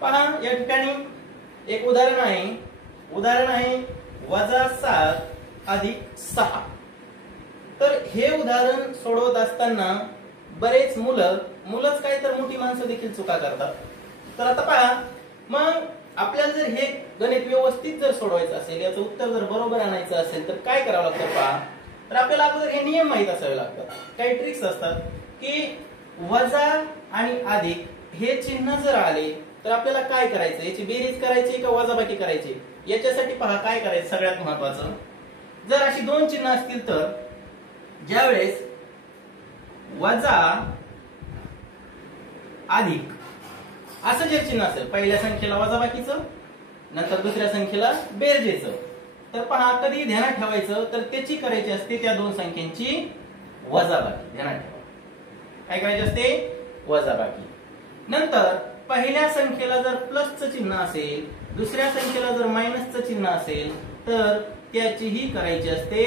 पहा या ठिकाणी एक उदाहरण आहे -7 + 6। तर हे उदाहरण सोडवत असताना बरेच मुलंच काय तर मोठी माणसं देखील चुका करतात। तर आता पहा, मग आपल्याला जर हे गणित व्यवस्थित जर सोडवायचं असेल, याचं उत्तर जर बरोबर आणायचं असेल तर काय करावं लागतं पहा। तर आपल्याला अगोदर हे नियम माहित असावे लागतात। काही ट्रिक्स असतात की वजा आणि अधिक हे चिन्ह जर आले तर आपल्याला काय करायचं, याची बेरीज करायची का वजाबाकी करायची। याच्यासाठी पहा काय करायचं, सगळ्यात महत्त्वाचं, जर अशी दोन चिन्ह असतील तर ज्यावेळेस वजा अधिक असं जे चिन्ह असेल, पहिल्या संख्येला वजाबाकीचं, नंतर दुसऱ्या संख्येला बेरजेचं, तर पहा कधी ध्यानात ठेवायचं, तर त्याची करायची असते त्या दोन संख्यांची वजाबाकी। ध्यानात ठेवा, काय करायचे असते, वजाबाकी। नंतर पहिल्या संख्येला जर प्लसचं चिन्ह असेल, दुसऱ्या संख्येला जर मायनसचं चिन्ह असेल, तर त्याचीही करायची असते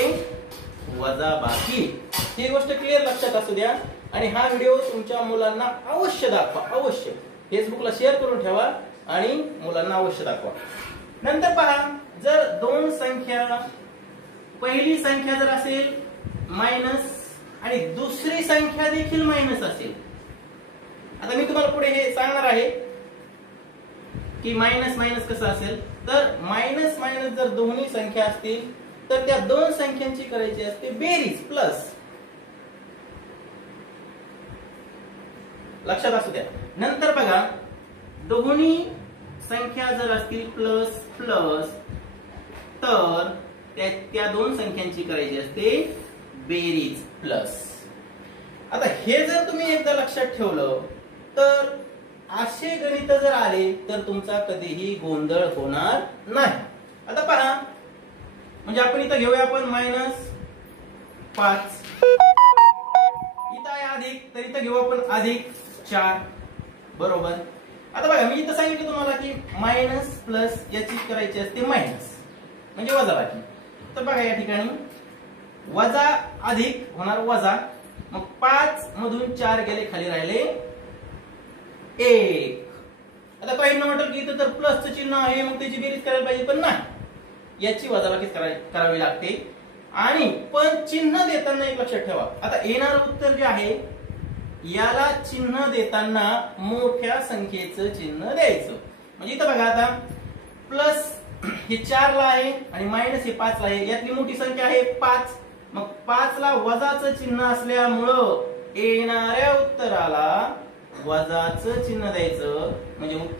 वजाबाकी। ही गोष्ट क्लिअर लक्षात असू द्या आणि हा व्हिडिओ तुमच्या मुलांना अवश्य दाखवा, अवश्य फेसबुकला शेअर करून ठेवा आणि मुलांना अवश्य दाखवा। नंतर पहा, जर दोन संख्या, पहिली संख्या जर असेल मायनस आणि दुसरी संख्या देखील मायनस असेल, आता मी तुम्हाला पुढे हे सांगणार आहे की मायनस मायनस कसं असेल, तर मायनस मायनस जर दोन्ही संख्या असतील तर त्या दोन संख्यांची करायची असते बेरीज, प्लस। लक्षात असू द्या। नंतर बघा, दोन्ही संख्या जर असतील प्लस प्लस, तर त्या दोन संख्यांची करायची असते बेरीज, प्लस। आता हे जर तुम्ही एकदा लक्षात ठेवलं तर असे गणित जर आले तर तुमचा कधीही गोंधळ होणार नाही। आता पहा, म्हणजे आपण इथं घेऊया आपण -5, इथं आहे अधिक, तर इथं घेऊ आपण +4, बरोबर। आता बघा, मी इथं सांगितलं तुम्हाला की मायनस प्लस याची करायची असते मायनस, म्हणजे वजाबाकी। तर बघा या ठिकाणी वजा अधिक होणार वजा, मग 5 मधून 4 गेले, खाली राहिले 1। आता काही वाटेल की इथं तर प्लसचं चिन्ह आहे, मग त्याची बेरीज करायला पाहिजे, पण नाही, याची वजाबाकी करावी लागते। आणि पण चिन्ह देताना एक लक्षात ठेवा, आता येणारं उत्तर जे आहे याला चिन्ह देताना मोठ्या संख्येचं चिन्ह द्यायचं। म्हणजे इथं बघा, आता प्लस हे 4 ला आहे आणि मायनस हे 5 ला आहे, यातली मोठी संख्या आहे 5, मग 5 ला वजाचं चिन्ह असल्यामुळं येणाऱ्या उत्तराला वजाचं चिन्ह द्यायचं, म्हणजे उत्तर